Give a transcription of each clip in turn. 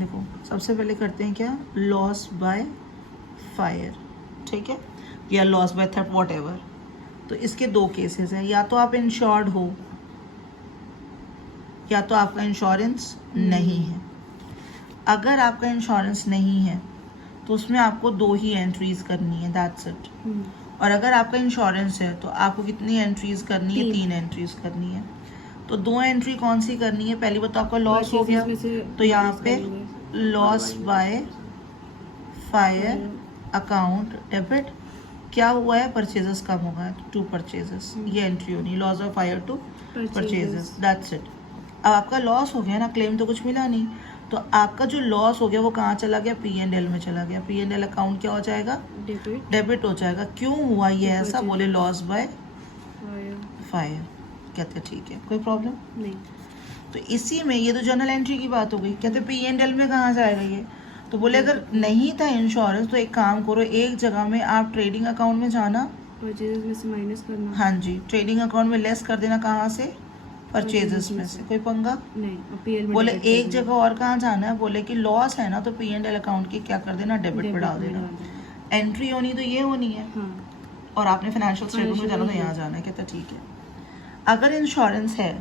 देखो सबसे पहले करते हैं क्या, लॉस बाय फायर, ठीक है, या loss by theft what ever. तो इसके दो केसेस हैं, या तो आप इंश्योर्ड हो या तो आपका इंश्योरेंस नहीं है। अगर आपका इंश्योरेंस नहीं है तो उसमें आपको 2 ही एंट्रीज करनी है, दैट्स इट। और अगर आपका इंश्योरेंस है तो आपको कितनी एंट्रीज करनी है, 3 एंट्रीज करनी है। तो 2 एंट्री कौन सी करनी है, पहली बात तो आपका लॉस हो गया, तो यहाँ पे loss by fire account debit क्या हुआ है, परचेजेस कम होगा है, 2 परचेजेस, ये एंट्री होनी, loss by fire to purchases, that's it. अब आपका लॉस हो गया ना, क्लेम तो कुछ मिला नहीं, तो आपका जो लॉस हो गया वो कहाँ चला गया, P&L में चला गया। P&L अकाउंट क्या हो जाएगा, डेबिट हो जाएगा। क्यों हुआ ये ऐसा, बोले लॉस बाय फायर। कहते ठीक है, कोई प्रॉब्लम नहीं। तो इसी में ये तो जर्नल एंट्री की बात हो गई। कहते P&L में कहाँ जाएगा ये, तो बोले अगर नहीं था इंश्योरेंस तो एक काम करो, एक जगह में आप ट्रेडिंग अकाउंट में जाना, परचेजेस में से माइनस करना। हाँ जी, ट्रेडिंग अकाउंट में लेस कर देना, कहाँ से, परचेजेस में से। कोई पंगा नहीं, और PL में बोले debit एक करना। जगह और कहाँ जाना है, बोले कि लॉस है ना तो P&L अकाउंट की क्या कर देना, डेबिट पे डाल देना। एंट्री होनी तो ये होनी है, हाँ। और आपने फाइनेंशियल स्टेटमेंट में जाना तो यहाँ जाना है। कहता ठीक है। अगर इंश्योरेंस है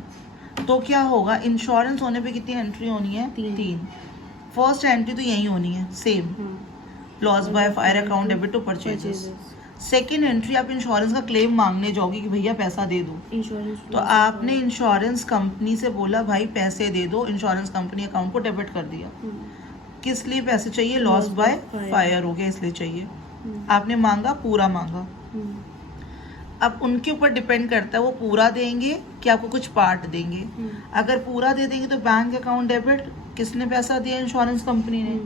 तो क्या होगा, इंश्योरेंस होने पे कितनी एंट्री होनी है, 3। फर्स्ट एंट्री तो यही होनी है same, loss by fire account debit to purchases. Second entry आप इंश्योरेंस का क्लेम मांगने जाओगी कि भैया पैसा दे दो, तो आपने इंश्योरेंस कंपनी से बोला भाई पैसे दे दो, इंश्योरेंस कंपनी अकाउंट को डेबिट कर दिया। किस लिए पैसे चाहिए, लॉस बाय फायर हो गया इसलिए चाहिए। आपने मांगा, पूरा मांगा। अब उनके ऊपर डिपेंड करता है वो पूरा देंगे कि आपको कुछ पार्ट देंगे। अगर पूरा दे देंगे तो बैंक अकाउंट डेबिट, किसने पैसा दिया, इंश्योरेंस कंपनी ने।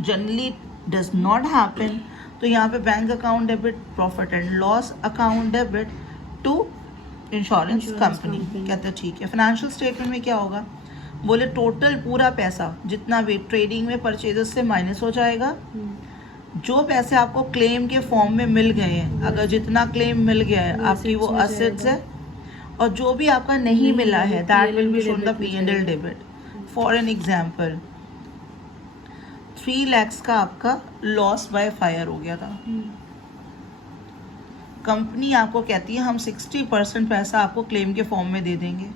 जनरली डज नॉट हैपन, तो यहाँ पे bank account debit, profit and loss account debit to insurance company. कहते हैं ठीक है। फाइनेंशियल स्टेटमेंट में क्या होगा, बोले टोटल पूरा पैसा जितना भी ट्रेडिंग में परचेजेस से माइनस हो जाएगा, जो पैसे आपको क्लेम के फॉर्म में मिल गए हैं, अगर जितना क्लेम मिल गया है आपकी वो असेट्स है, और जो भी आपका नहीं मिला है that will be shown the P&L debit. For an example 3 lakhs का आपका लॉस बाय फायर हो गया था। कंपनी आपको कहती है हम 60% पैसा आपको क्लेम के फॉर्म में दे देंगे।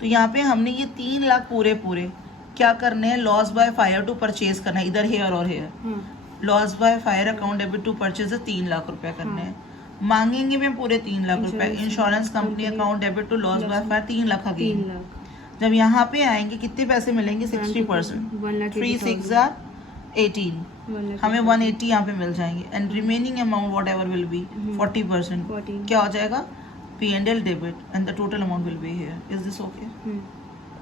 तो यहाँ पे हमने ये 3 लाख पूरे क्या करने हैं, loss by fire to purchase करना है, इधर हेयर और here. Loss by fire account debit to purchase 3 lakh रुपए करने हैं। मांगेंगे में पूरे 3 लाख रुपए। Insurance company account debit to loss by fire 3 lakh again. जब यहाँ पे आएंगे कितने पैसे मिलेंगे, 60%, 3 6 18, हमें 180 यहाँ पे मिल जाएंगे। And remaining amount what ever will be 40%, क्या हो जाएगा, P&L debit and the total amount will be here. Is this okay?